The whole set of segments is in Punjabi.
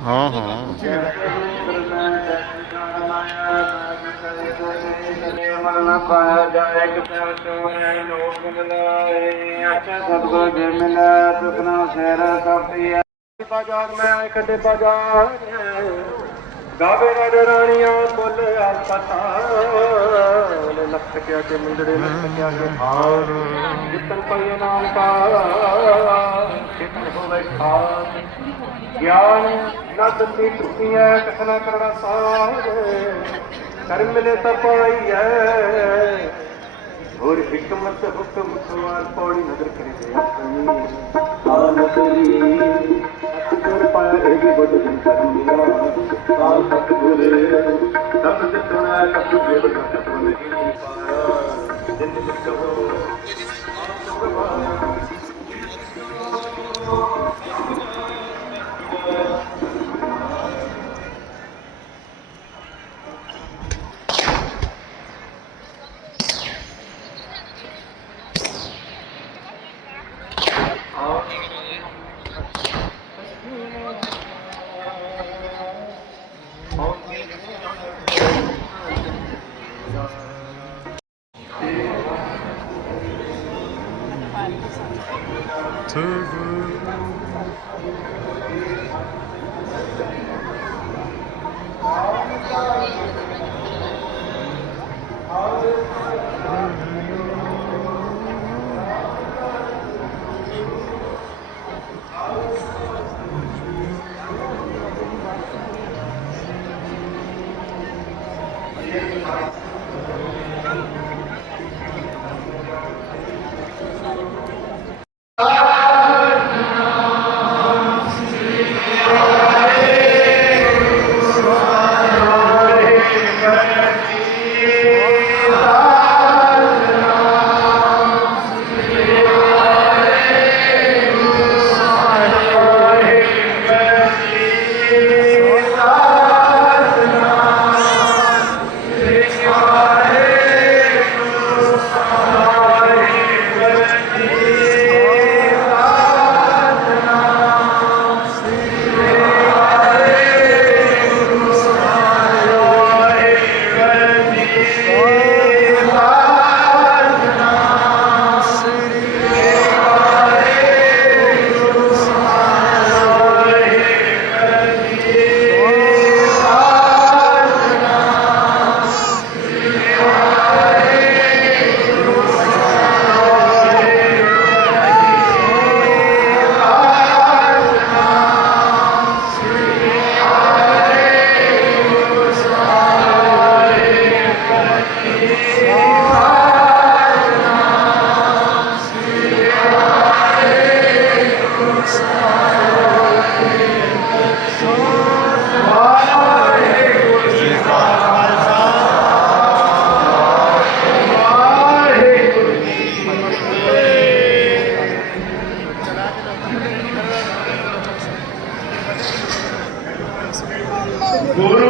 ਹਾਂ ਹਾਂ। ਪਾਇਆ ਜਾਏ ਕਿਤੇ ਸੋਏ ਲੋਕ ਮਿਲਾਏ ਅੱਛਾ ਸਤਗੁਰ ਜੇ ਮਿਲੈ ਸੁਖਨਾ ਸਹਿਰ ਕਰਤੀ ਹੈ। ਬਾਜ਼ਾਰ ਮੈਂ ਕਦੇ ਬਾਜ਼ਾਰ ਗਾਵੇ ਰਾਜ ਰਾਣੀਆਂ ਬੋਲੇ ਹਸਪਤਾਲ ਲੱਖ ਕਿਆ ਕੇ ਮੁੰਦੜੇ ਲੱਖ ਕਿਆ ਕੇ ਹਾਰ ਜਿੱਤਨ ਪਈਏ ਨਾਮ ਕਾ ਜਿੱਤਨ ਹੋਵੇ ਖਾਸ ਗਿਆਨ ਨਦ ਦੀ ਟੁੱਟੀਆਂ ਕਥਨਾ ਕਰੜਾ ਸਾਧ ਕਰ ਮਿਲੇ ਤਾਂ ਪਾਈਐ ਹੋਰ ਹਕਮਤ, ਹੁਕਮ ਸਵਾਰ ਪੌੜੀ ਨਜ਼ਰ ਕਰੇ ਦੇ ਆਪਣੀ। ਹਾਲ ਸਤਿਗੁਰ ਪਾਇਆ ਇਹ ਬੁੱਧ ਜਨ ਕਰਨ ਮਿਲਾ ਕਾਲ ਸਤਿਗੁਰ ਸਭ ਜਿਤਨਾ ਕਪੂ ਦੇਵ ਦਾ ਕਪੂ ਨਹੀਂ ਪਾਇਆ। ਜਿੰਦ ਵਿੱਚ October. Guru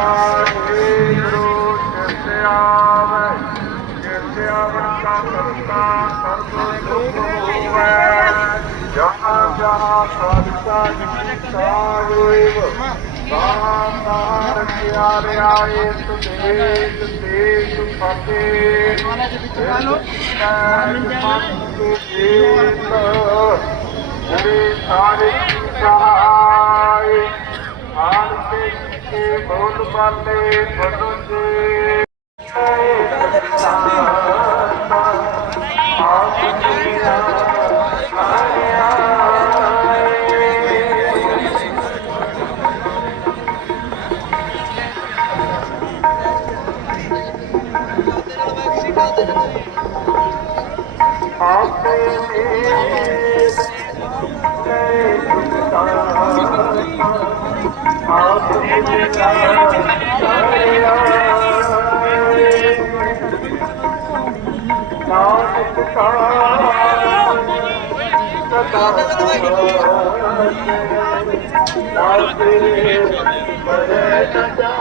ਵਾਹਿਗੁਰੂ ਜਿਸੇ ਆਵੇ ਜਿਸੇ ਆਵਣਾ ਕਰਤਾ ਸਰਬ ਦੁਖ ਹੋਵੇ ਜਹਾਂ ਜਹਾਂ ਸਾਧਤਾ ਨਿਕਤਾ ਹੋਇਵ ਸਾਰ ਕਿਆਰਿਆ ਇਸ ਦੇਸ ਦੇਸ ਫਤੇ ਮਾਨਜ ਵਿੱਚ ਵਾਲੋ ਮਨ ਜਾਣਾ ਇਹ ਸਾਰੇ ਸਹਾਈ ਆਨ ਤੇ ਕੇ ਬੋਲ ਬਾਲੇ ਬਨੋ ਆਪ ਮੇਰਾ ਨਾਨਕ ਕਾ ਸਦਾ ਨਾਮ ਤੇਰੇ ਬਰੇ ਸਦਾ